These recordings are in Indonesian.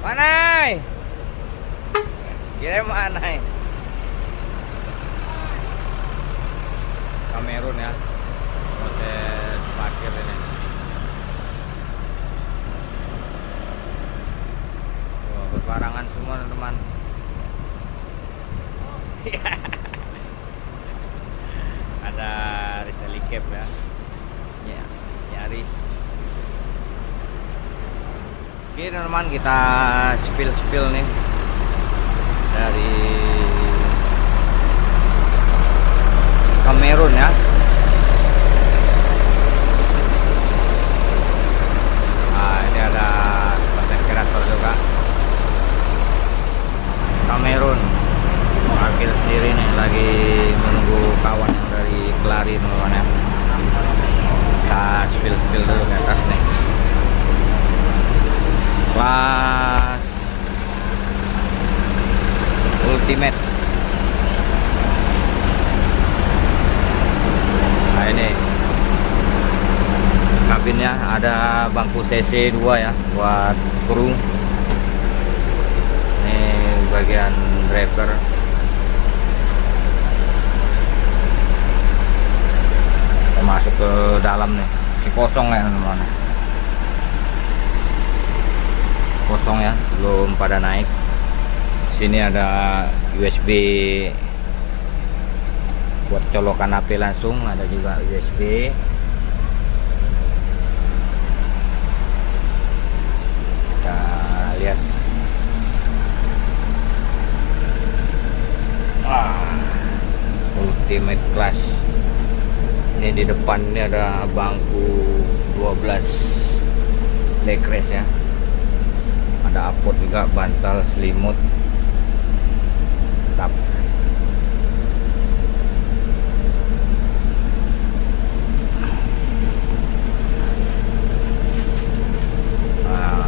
Manai. Kira manai. Kamerun ya. Proses parkir ini. Wah, berbarangan semua teman-teman. Ada Rizali Cap ya. Ya, Yaris. Oke teman-teman, kita spill nih dari Kamerun ya. Nah, ini ada konten kreator juga Kamerun, parkir sendiri nih, lagi menunggu kawan yang dari Kelari teman-teman ya. Kita spill dulu ke atas nih. Kelas Ultimate. Nah ini kabinnya ada bangku CC 2 ya buat kru. Ini bagian driver. Kita masuk ke dalam nih. Si kosong ya teman-teman. Kosong ya, belum pada naik. Sini ada USB buat colokan HP langsung, ada juga USB. Kita lihat. Ultimate Class. Ini di depan ini ada bangku 12 backrest ya. Ada apot juga, bantal, selimut, tap. Nah,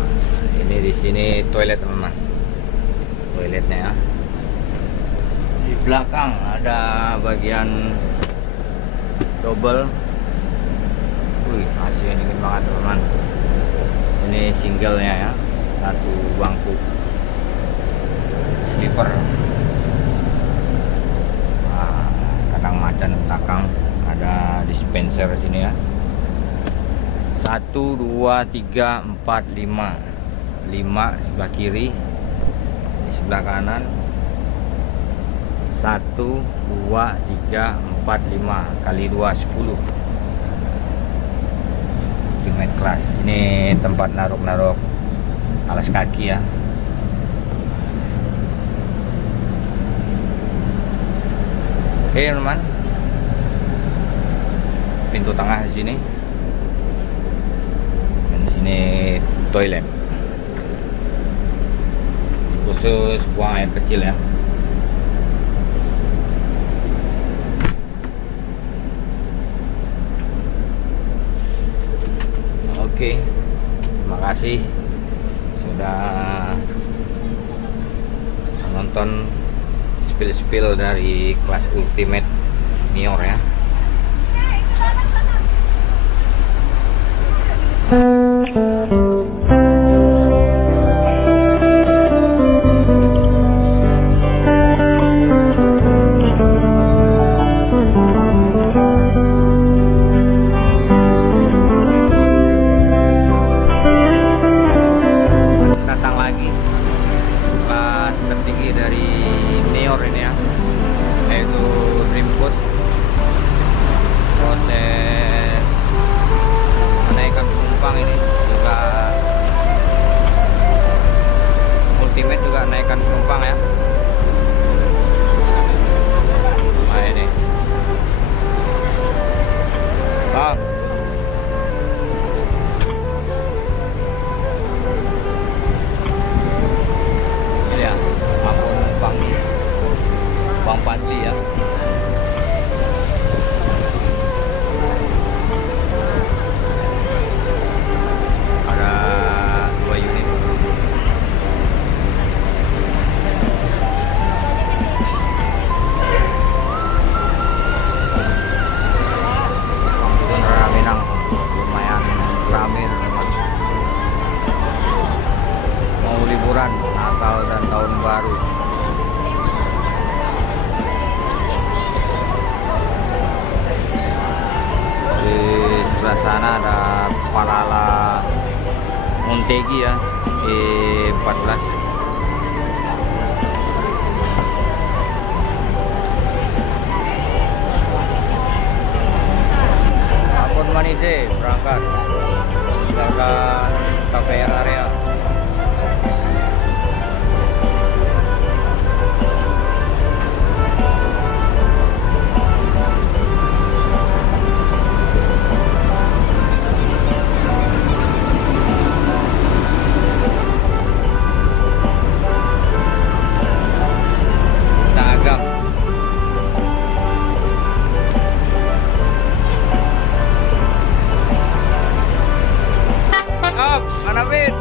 ini di sini toilet teman-teman, toiletnya ya. Di belakang ada bagian double. Wih, AC dingin banget teman-teman. Ini singlenya ya. Satu bangku sleeper. Nah, kadang macan belakang, ada dispenser sini ya. 1 2 3 4 5 sebelah kiri, di sebelah kanan 1 2 3 4 5 kali 2 10. Ultimate Class. Ini tempat naruh alas kaki ya. Oke teman, pintu tengah di sini, dan di sini toilet khusus buang air kecil ya. Oke, terima kasih sudah menonton spill dari kelas Ultimate Nior ya. Montegi ya, E14. Abon Manise berangkat tinggalkan KPR area. Manapin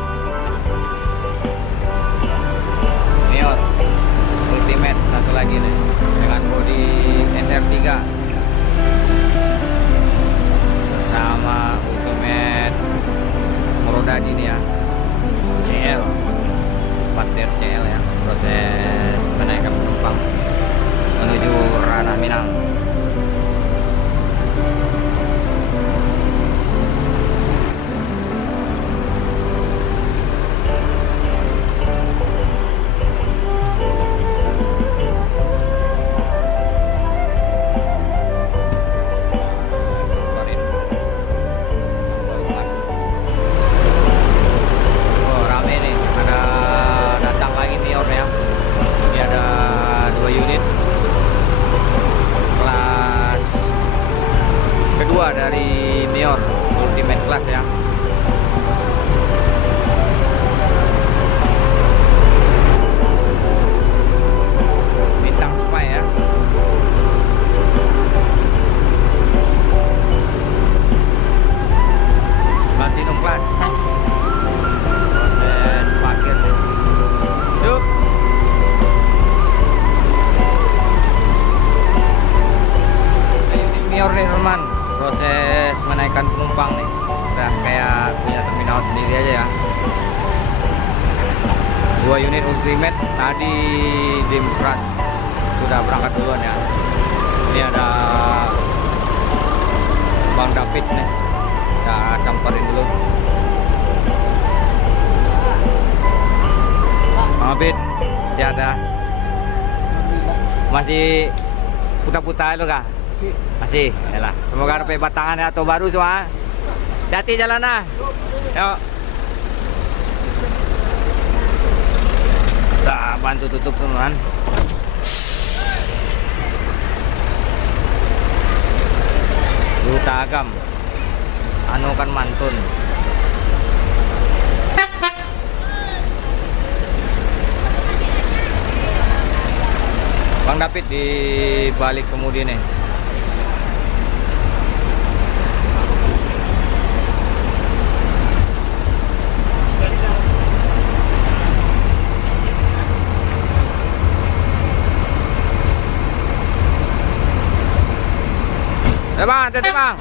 Mior Ultimate satu lagi nih dengan bodi SR3 bersama Ultimate Morodadi nih ya, CL Spater CL ya. Proses menaikkan penumpang menuju ranah Minang. Dari Mior Ultimate Class ya. Bintang Spy ya. Platinum Class. Proses paket. Yuk. Mior nih teman. Proses menaikkan penumpang nih udah kayak punya terminal sendiri aja ya. 2 unit Ultimate tadi Dimkrat sudah berangkat duluan ya. Ini ada Bang David nih, kita samperin dulu. Bang David, sehat ya? Masih putar-putar lu kah? Masih, yalah. Semoga sampai batangan ya atau baru semua. Hati jalan lah. Yuk. Kita bantu tutup teman. Duta Agam, Anukan Mantun. Bang David di balik kemudi nih. Bang, hati-hati bang.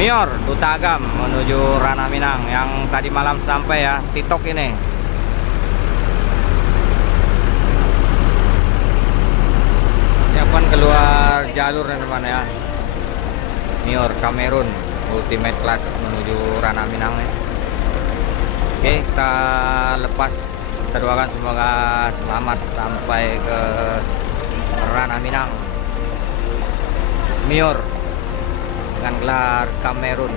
Mior Duta Agam menuju ranah Minang yang tadi malam sampai ya, TikTok ini. Siapkan keluar jalur teman-teman ya. Mior Kamerun Ultimate Class menuju ranah Minang ya. Oke, kita lepas. Kita doakan semoga selamat sampai ke ranah Minang. Mior dengan gelar Kamerun.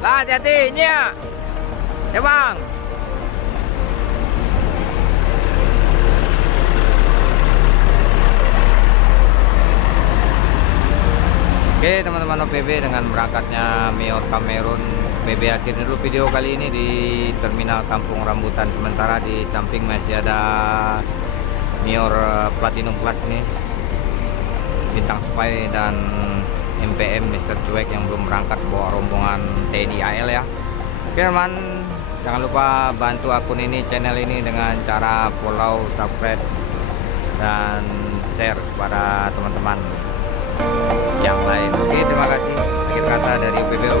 Lah, hati-hati ya. Ya bang. Oke teman-teman OPB, dengan berangkatnya Mior Kamerun, OPB akhirnya dulu video kali ini di Terminal Kampung Rambutan. Sementara di samping masih ada Mior Platinum Class ini, Bintang Spy dan MPM Mr. Cuek yang belum berangkat bawa rombongan TNI AL ya. Oke teman, jangan lupa bantu akun ini, channel ini dengan cara follow, subscribe, dan share kepada teman-teman yang lain. Oke, terima kasih. Akhir kata dari PBO